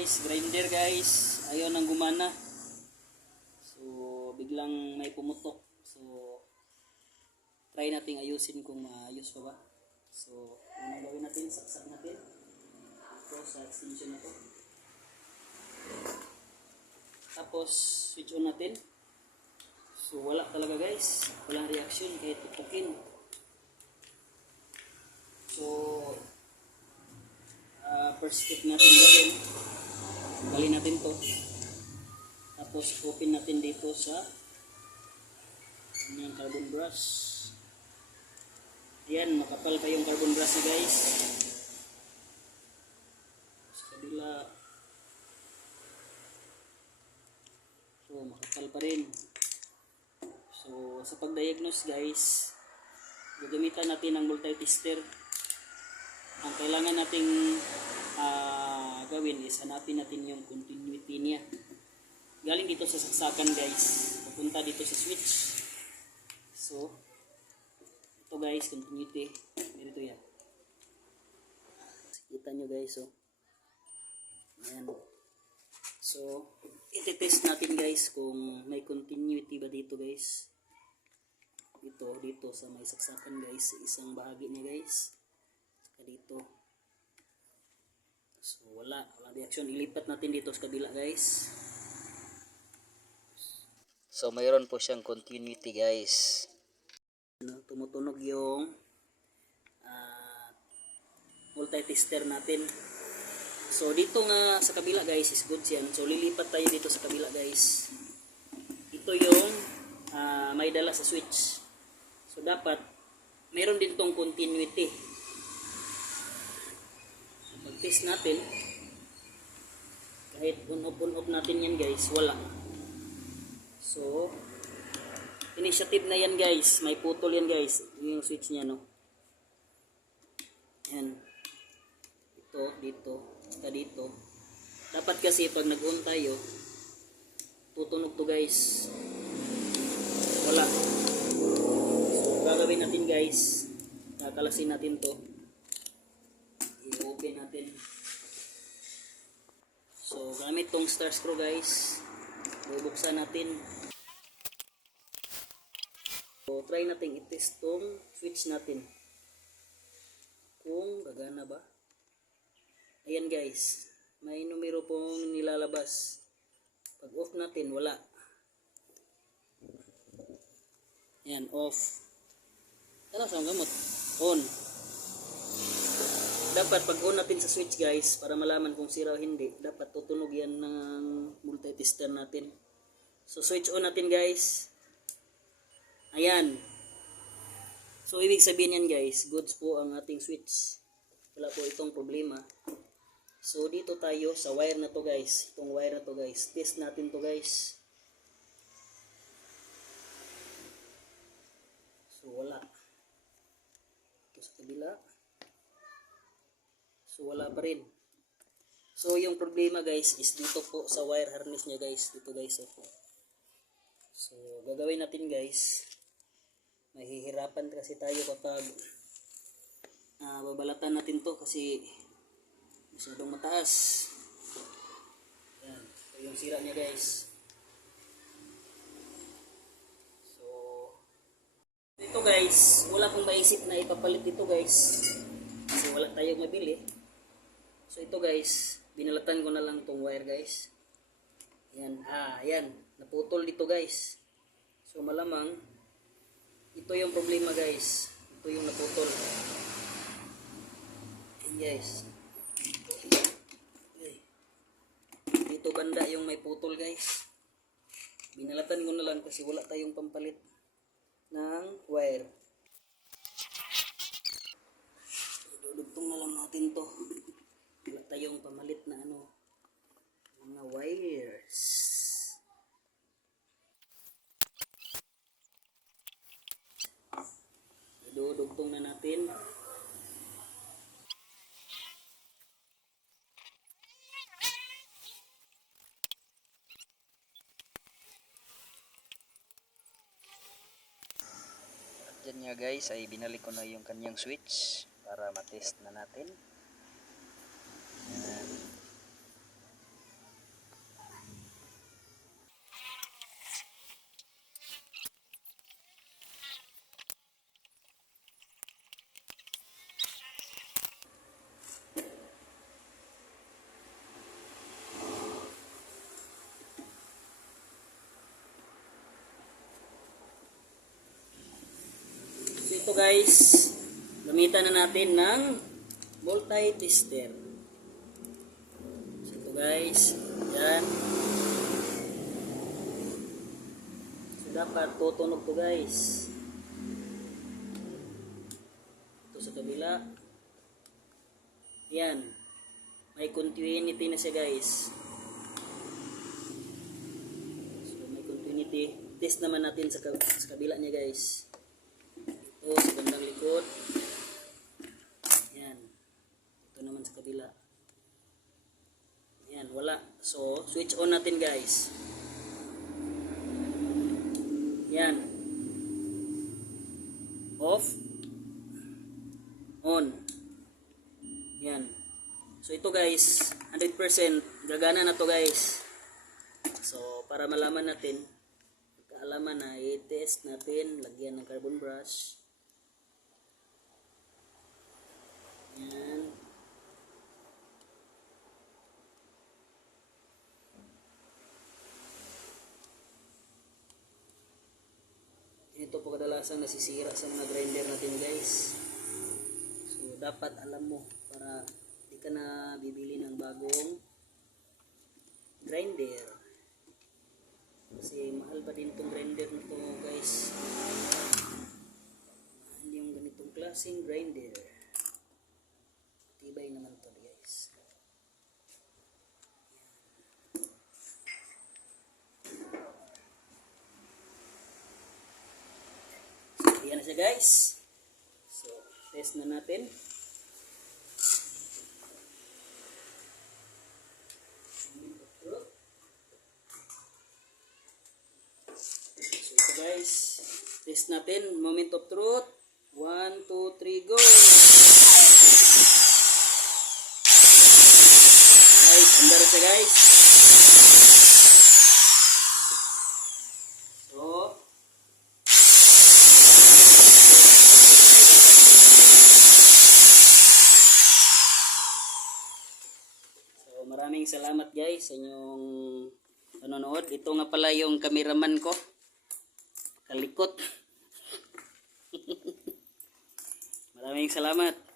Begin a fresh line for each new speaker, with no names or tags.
guys, grinder guys. Ayaw nang gumana. So, biglang may pumutok. So, try nating ayusin kung maayos pa ba. So, unang gawin natin, saksak natin. Ito sa extension na to. Tapos, switch on natin. So, wala talaga guys. Walang reaction kahit tutukin. So, ah, first step natin gawin, natin to. Tapos, open natin dito sa ano yung carbon brush. Ayan, makapal pa yung carbon brush guys. Sa kabila. So, makapal pa rin. So, sa pag-diagnose guys, gagamitan natin ang multi-tester. Ang kailangan nating ah, gawin is hanapin natin yung continuity niya. Galing dito sa saksakan guys, papunta dito sa switch. So, ito guys, continuity. Ganito yan. Kita nyo guys, oh. Ayan. So, iti-test natin guys kung may continuity ba dito guys. Dito, dito sa may saksakan guys. Isang bahagi niya guys. Saka dito. So, wala. Walang reaction. Ilipat natin dito sa kabila guys. So, mayroon po siyang continuity guys. Tumutunog yung ah, multi-tester natin. So, dito nga sa kabila guys is good yan. So, lilipat tayo dito sa kabila guys. Ito yung ah, may dala sa switch. So, dapat meron din tong continuity. Pag-test natin, kahit on-off on-off natin yan guys, wala. So, initiative na yan guys. May putol yan guys. Yung switch niya no. Yan. Ito, dito. Saka dito. Dapat kasi pag nag-on tayo, tutunog to guys. Wala. So, gagawin natin guys. Kakalasin natin to. I-open natin. So, gamit tong star screw guys. Bubuksan natin. So, try natin i-test tong switch natin. Kung gagana ba. Ayan guys. May numero pong nilalabas. Pag off natin, wala. Ayan, off. Ano sa gamot? On. Dapat pag on natin sa switch guys, para malaman kung sira o hindi, dapat tutunog yan ng multi-tester natin. So switch on natin guys. Ayan. So, ibig sabihin yan guys, goods po ang ating switch. Wala po itong problema. So, dito tayo sa wire na to guys. Itong wire na to guys. Test natin to guys. So, wala. Ito sa kabila. So, wala pa rin. So, yung problema guys is dito po sa wire harness niya guys. Dito guys. Oh. So, gagawin natin guys mahihirapan kasi tayo kapag ah, babalatan natin to kasi masyadong mataas yan ito yung sira niya guys so ito guys wala kong maisip na ipapalit ito guys kasi wala tayong mabili so ito guys. Binalatan ko na lang tong wire guys. Yan. Ah yan. Naputol dito guys. So malamang ito yung problema guys. Ito yung naputol. Yan guys. Dito banda yung may putol guys. Binalatan ko na lang kasi wala tayong pampalit ng wire. Dudugtong na lang natin to tayong pamalit na ano mga wires Idudugtong na natin. At dyan nga guys ay binalik ko na yung kanyang switch para matest na natin. Ito guys, gamitan na natin ng multi-tester. So ito guys, yan. So dapat tutunog to guys. Ito sa kabila. Yan. May continuity na siya guys. So may continuity. Test naman natin sa, ka- sa kabila niya guys. Ito sa bandang likod. Yan. Ito naman sa kabila. Yan, wala. So, switch on natin guys. Yan. Off. On. Yan. So ito guys, 100% gagana na to guys. So para malaman natin, kaalaman na i-test natin, lagyan ng carbon brush. Yan. Ito po kadalasang nasisira sa mga grinder natin guys. So dapat alam mo para di ka na bibili ng bagong grinder. Kasi mahal pa din itong grinder na to guys. Mahal yung ganitong klaseng grinder. Tibay naman to guys. Ayan na siya guys. So, test na natin. So ito guys, test natin, moment of truth. 1, 2, 3, go! Guys, andar siya guys. So, So, maraming salamat guys sa inyong panonood. Ito nga pala yung cameraman ko. Kalikot. maraming salamat.